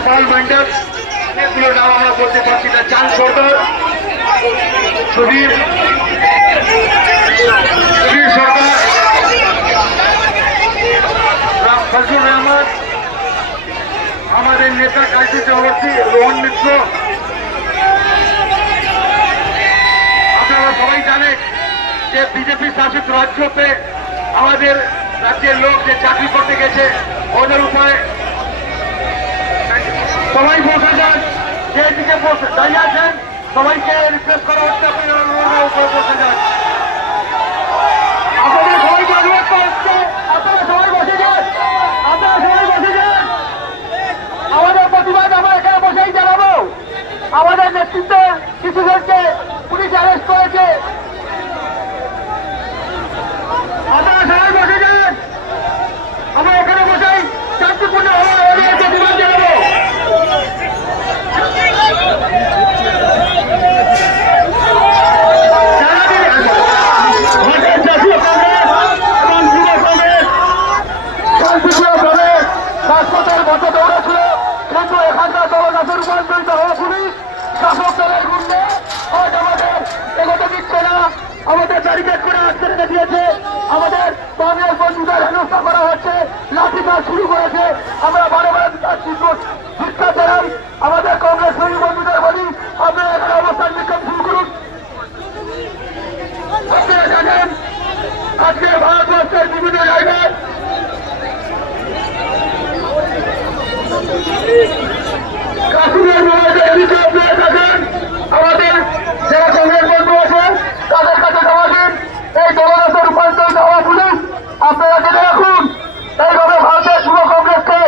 গোপাল মন্ডল, অনেকগুলো নাম আমরা বলতে পারছি না, চাঁদ সরকার, সুধীর সরকার, ফজলুর রহমান, আমাদের নেতা কাশী চক্রবর্তী, রোহন মিত্র। আপনারা সবাই জানেন যে বিজেপি শাসিত রাজ্যতে আমাদের রাজ্যের লোক যে চাকরি করতে গেছে ওদের উপরে সবাই বসে যান, যেদিকে দাঁড়িয়ে আছেন সবাইকে রিকোয়েস্ট করা হচ্ছে আপনারা উপরে বসে যান। আপনাদের সবাইকে অনুরোধ করা হচ্ছে আপনারা সবাই বসে যান, আপনারা সবাই বসে যান। আমাদের প্রতিবাদ আমরা এখানে বসেই জানাবো। আমাদের নেতৃত্বের কিছুজনকে পুলিশ অ্যারেস্ট করেছে, আপনারা সবাই বসে যান। আমরা এখানে বসেই শান্তিপূর্ণ প্রতিবাদ জানাবো। রাজপথের মতো দৌড়াচ্ছিল, কিন্তু এখানকার দলগাছে রূপান্তরিত হওয়া পুলিশ শাসক দলের গুন্ডে আজ আমাদের এগোতে দিচ্ছে না, আমাদের ব্যারিকেড করে আটকে রেখে দিয়েছে, আমাদের কংগ্রেস বন্ধুদের হেনস্থা করা হচ্ছে, লাঠিচার্জ শুরু করেছে। আমরা বারে বারে শিক্ষা জানাই, আমাদের কংগ্রেস বন্ধুদের বলি আপনারা এখানে অবস্থান বিক্ষোভ শুরু করুন। আপনারা জানেন আজকে ভারতবর্ষের বিভিন্ন জায়গায় কাশ্মীরের মধ্যে এদিকে আপনারা থাকেন, আমাদের যারা কংগ্রেস বন্ধু আছে তাদের কাছে জমা দিন। এই দলগাছে রূপান্তরিত হওয়া পুলিশ আপনারা জেনে রাখুন, এইভাবে ভারতের যুব কংগ্রেসকে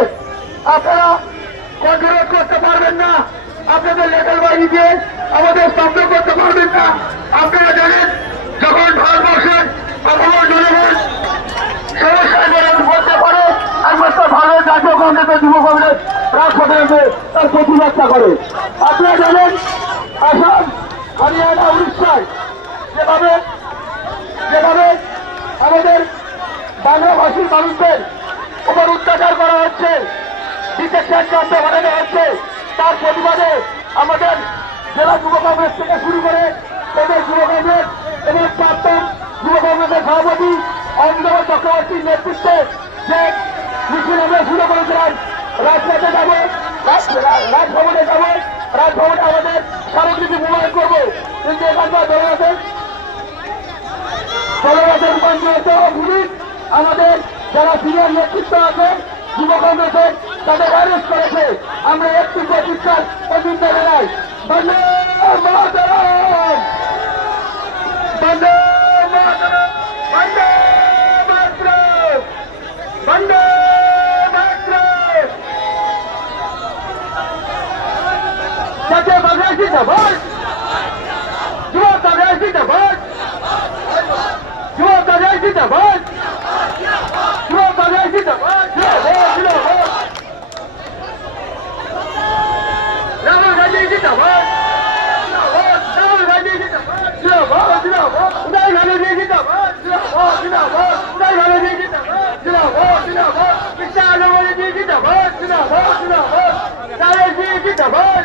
আপনারা কন্ট্রোল করতে পারবেন না, আপনাদের লেখার বাড়ি দিয়ে আমাদের স্তব্ধ করতে পারবেন না। আপনারা জানেন যখন ভারতবর্ষের আপনার জনগণ সমস্যায় বলতে পারে একমাত্র ভারতের জাতীয় কংগ্রেসের যুব কংগ্রেস রাজপথে এসে তার প্রতিবাদটা করে। আপনারা জানেন আসাম, হরিয়ানা, উড়িষ্যায় যেভাবে আমাদের বাংলাভাষী মানুষদের উপর অত্যাচার করা হচ্ছে, ডিটেকশন ক্যাম্পে বানানো হচ্ছে, তার প্রতিবাদে আমাদের জেলা যুব কংগ্রেস থেকে শুরু করে এদের যুব কংগ্রেস এবং প্রাক্তন যুব কংগ্রেসের সভাপতি অঞ্জন চক্রবর্তীর নেতৃত্বে যে মিছিল আমরা শুরু করেছিলাম, রাজপথে যাবো, রাজভবনে যাবো, রাজভবনে আমাদের স্মারকলিপি প্রদান করবো। কিন্তু এখানকার দলগাছের রূপান্তরিত পুলিশ আমাদের যারা সিনিয়র নেতৃত্ব আছে যুব কংগ্রেসের তাদের অ্যারেস্ট করেছে। আমরা একটু প্রতিষ্ঠার প্রতিষ্ঠা জানাই।